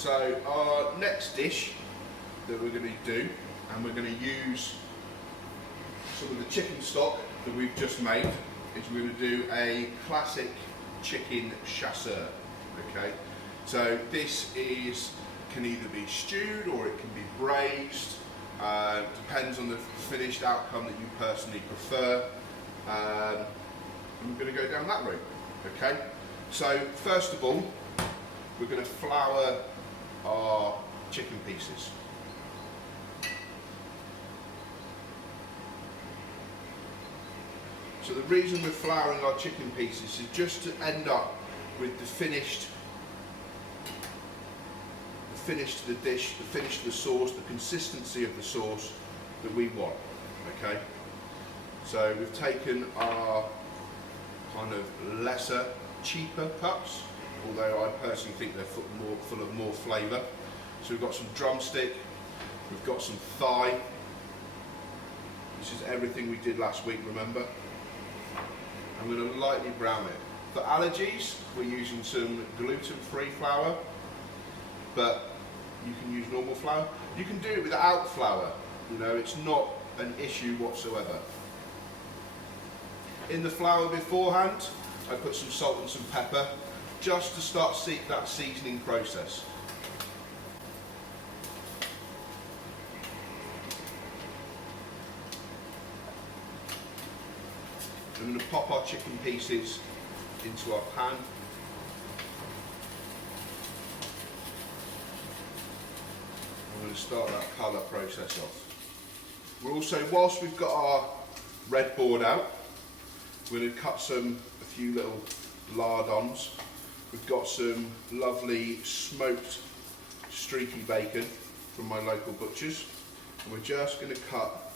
So our next dish that we're going to do, and we're going to use some of the chicken stock that we've just made, is we're going to do a classic chicken chasseur. Okay, so this can either be stewed or it can be braised. Depends on the finished outcome that you personally prefer. And we're going to go down that route. Okay, so first of all, we're going to flour our chicken pieces. So the reason we're flouring our chicken pieces is just to end up with the finish to the dish, the finish to the sauce, the consistency of the sauce that we want. Okay, so we've taken our kind of lesser, cheaper cuts, although I personally think they're full of more flavour. So we've got some drumstick, we've got some thigh. This is everything we did last week, remember? I'm going to lightly brown it. For allergies, we're using some gluten-free flour, but you can use normal flour. You can do it without flour, you know, it's not an issue whatsoever. In the flour beforehand, I put some salt and some pepper, just to start that seasoning process. I'm going to pop our chicken pieces into our pan. I'm going to start that colour process off. We're also, whilst we've got our red board out, we're going to cut a few little lardons. We've got some lovely smoked streaky bacon from my local butchers, and we're just going to cut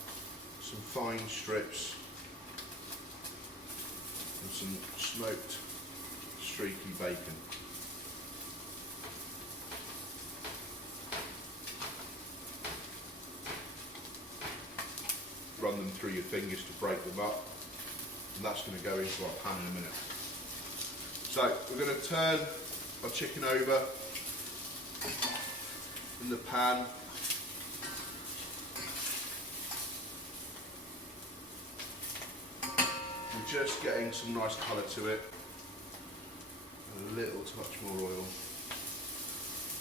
some fine strips of some smoked streaky bacon. Run them through your fingers to break them up, and that's going to go into our pan in a minute. So we're going to turn our chicken over in the pan. We're just getting some nice colour to it. A little touch more oil.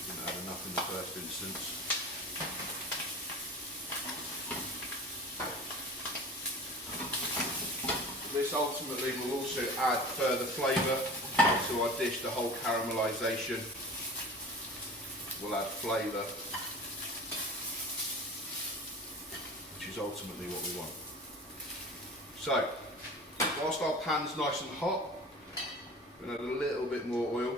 Didn't add enough in the first instance. This ultimately will also add further flavour to our dish. The whole caramelisation will add flavour, which is ultimately what we want. So, whilst our pan's nice and hot, we're going to add a little bit more oil,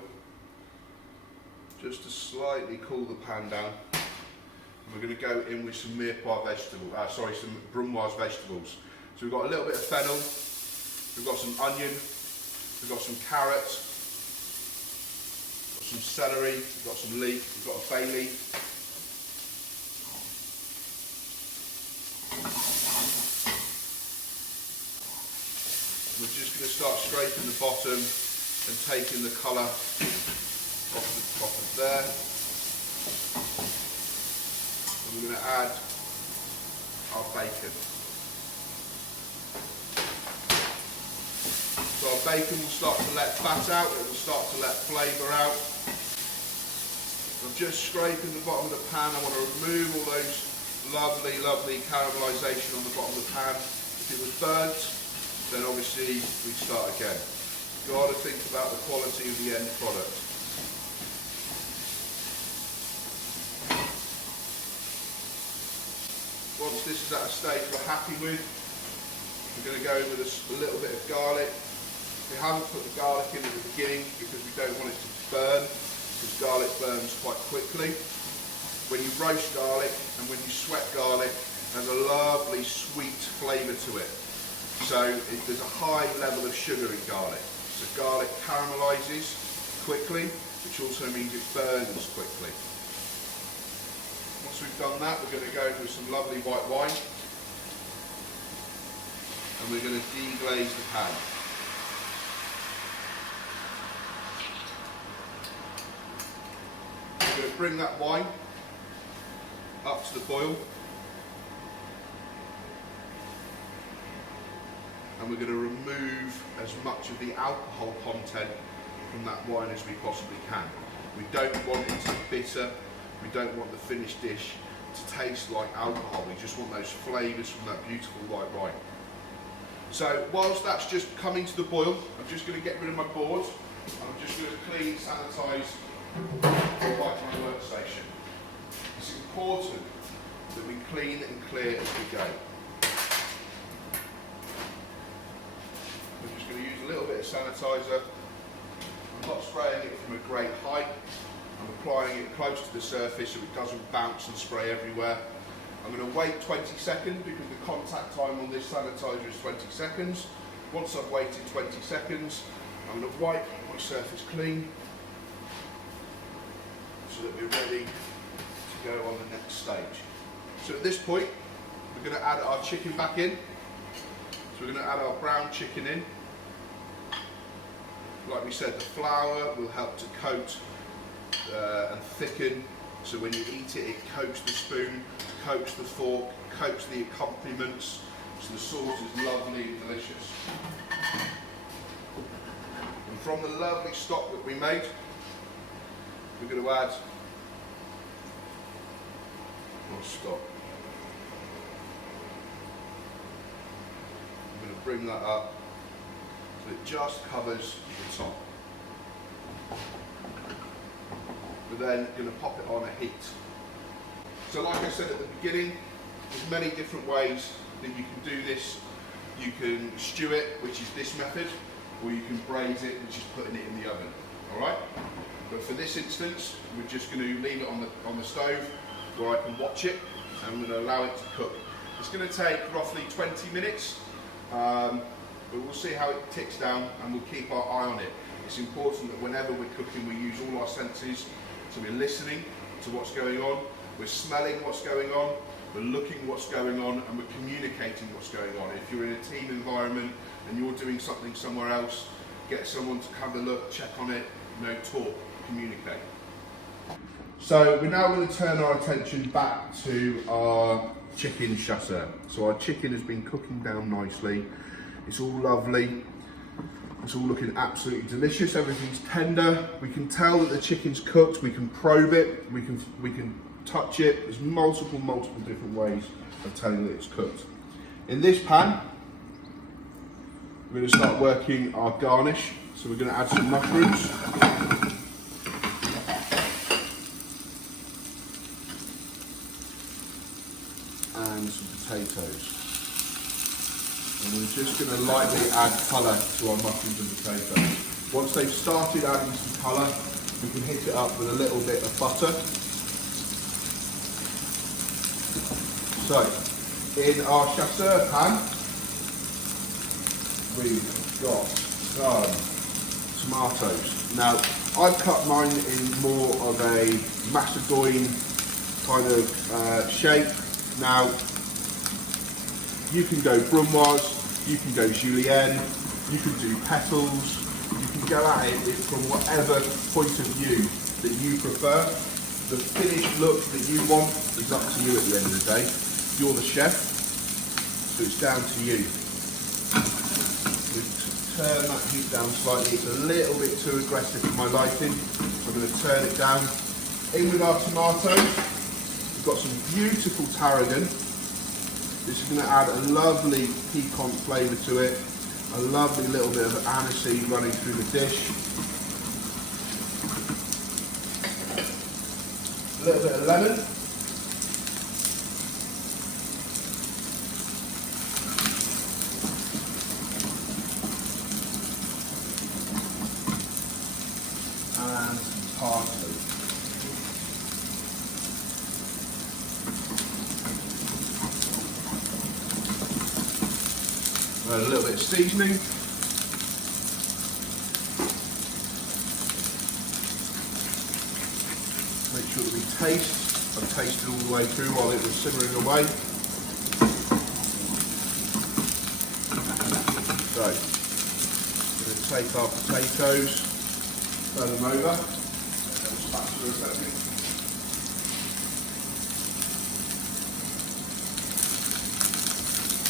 just to slightly cool the pan down. And we're going to go in with some mirepoix vegetables, some brunoise vegetables. So we've got a little bit of fennel, we've got some onion, we've got some carrot, we've got some celery, we've got some leek, we've got a bay leaf. We're just going to start scraping the bottom and taking the colour off of there. And we're going to add our bacon. So our bacon will start to let fat out, it will start to let flavour out. I'm just scraping the bottom of the pan. I want to remove all those lovely, lovely caramelisation on the bottom of the pan. If it was burnt, then obviously we start again. You've got to think about the quality of the end product. Once this is at a stage we're happy with, we're going to go in with a little bit of garlic. We haven't put the garlic in at the beginning because we don't want it to burn, because garlic burns quite quickly. When you roast garlic and when you sweat garlic, there's a lovely sweet flavour to it. So there's a high level of sugar in garlic. So garlic caramelises quickly, which also means it burns quickly. Once we've done that, we're going to go with some lovely white wine, and we're going to deglaze the pan. We're going going to bring that wine up to the boil, and we're going to remove as much of the alcohol content from that wine as we possibly can. We don't want it to be bitter, we don't want the finished dish to taste like alcohol, we just want those flavours from that beautiful white wine. So whilst that's just coming to the boil, I'm just going to get rid of my board, I'm just going to clean, sanitise, and wipe my workstation. It's important that we clean and clear as we go. I'm just going to use a little bit of sanitiser. I'm not spraying it from a great height. I'm applying it close to the surface so it doesn't bounce and spray everywhere. I'm going to wait 20 seconds because the contact time on this sanitiser is 20 seconds. Once I've waited 20 seconds, I'm going to wipe my surface clean so that we're ready to go on the next stage. So at this point, we're going to add our chicken back in. So we're going to add our brown chicken in. Like we said, the flour will help to coat and thicken, so when you eat it, it coats the spoon, coats the fork, coats the accompaniments, so the sauce is lovely and delicious. And from the lovely stock that we made, we're going to add more stock. I'm going to bring that up so it just covers the top. We're then going to pop it on a heat. So like I said at the beginning, there's many different ways that you can do this. You can stew it, which is this method, or you can braise it, which is putting it in the oven. Alright? But for this instance, we're just going to leave it on the stove where I can watch it, and I'm going to allow it to cook. It's going to take roughly 20 minutes, but we'll see how it ticks down and we'll keep our eye on it. It's important that whenever we're cooking, we use all our senses. So we're listening to what's going on, we're smelling what's going on, we're looking what's going on, and we're communicating what's going on. If you're in a team environment and you're doing something somewhere else, get someone to have a look, check on it, talk, communicate. So we're now going to turn our attention back to our chicken chasseur. So our chicken has been cooking down nicely. It's all lovely. It's all looking absolutely delicious. Everything's tender. We can tell that the chicken's cooked. We can probe it. We can touch it. There's multiple different ways of telling that it's cooked. In this pan, we're going to start working our garnish. So we're going to add some mushrooms. And some potatoes. And we're just going to lightly add colour to our mushrooms and potatoes. Once they've started adding some colour, we can hit it up with a little bit of butter. So, in our chasseur pan, we've got some tomatoes. Now, I've cut mine in more of a Macedonian kind of shape. Now, you can go brunoise, you can go julienne, you can do petals, you can go at it from whatever point of view that you prefer. The finished look that you want is up to you at the end of the day. You're the chef, so it's down to you. Turn that heat down slightly. It's a little bit too aggressive for my liking. I'm going to turn it down. In with our tomatoes. We've got some beautiful tarragon. This is going to add a lovely piquant flavour to it. A lovely little bit of aniseed running through the dish. A little bit of lemon. And some parsley. Add a little bit of seasoning. Make sure that we taste. I've tasted all the way through while it was simmering away. So, I'm going to take our potatoes, turn them over. Spatula a second.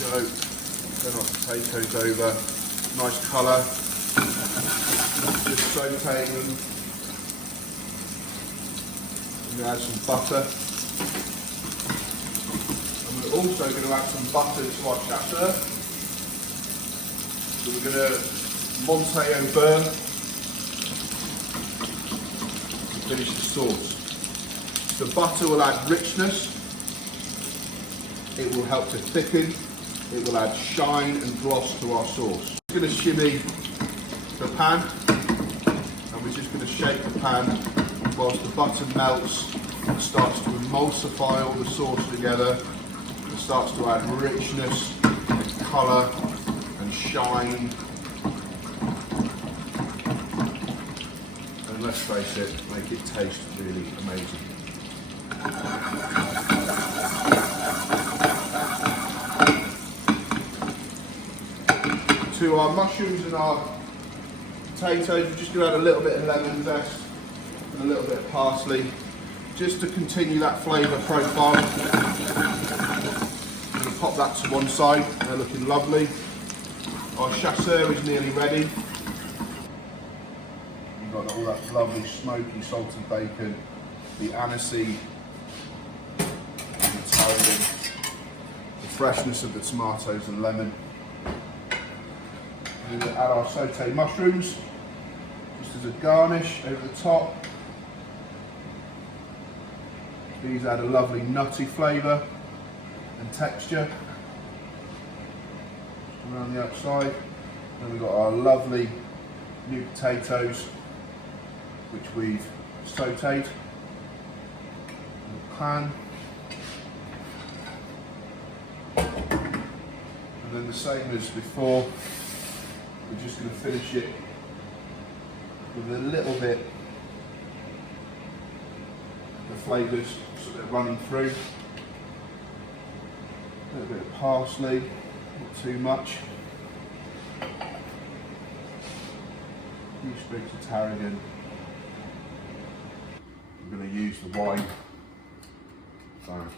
So turn our potatoes over, nice colour. Just sauteing them. I'm going to add some butter. And we're also going to add some butter to our chasseur. So we're going to monter au beurre to finish the sauce. The butter will add richness, it will help to thicken, it will add shine and gloss to our sauce. We're going to shimmy the pan, and we're just going to shake the pan whilst the butter melts and starts to emulsify all the sauce together. It starts to add richness and colour and shine. And let's face it, make it taste really amazing. To our mushrooms and our potatoes, we're just going to add a little bit of lemon zest and a little bit of parsley, just to continue that flavour profile. I'm going to pop that to one side, they're looking lovely. Our chasseur is nearly ready. We've got all that lovely smoky salted bacon, the aniseed, the tarragon, the freshness of the tomatoes and lemon. We're going to add our sautéed mushrooms, just as a garnish over the top. These add a lovely nutty flavour and texture around the outside. Then we've got our lovely new potatoes, which we've sautéed in the pan. And then the same as before, we're just going to finish it with a little bit of the flavours sort of running through. A little bit of parsley, not too much. A few sprigs of tarragon. I'm going to use the wine that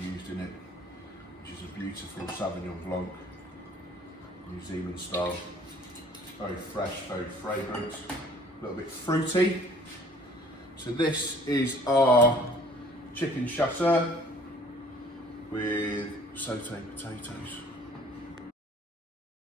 we used in it, which is a beautiful Sauvignon Blanc, New Zealand style. Very fresh, very fragrant, a little bit fruity. So this is our chicken chasseur with sautéed potatoes.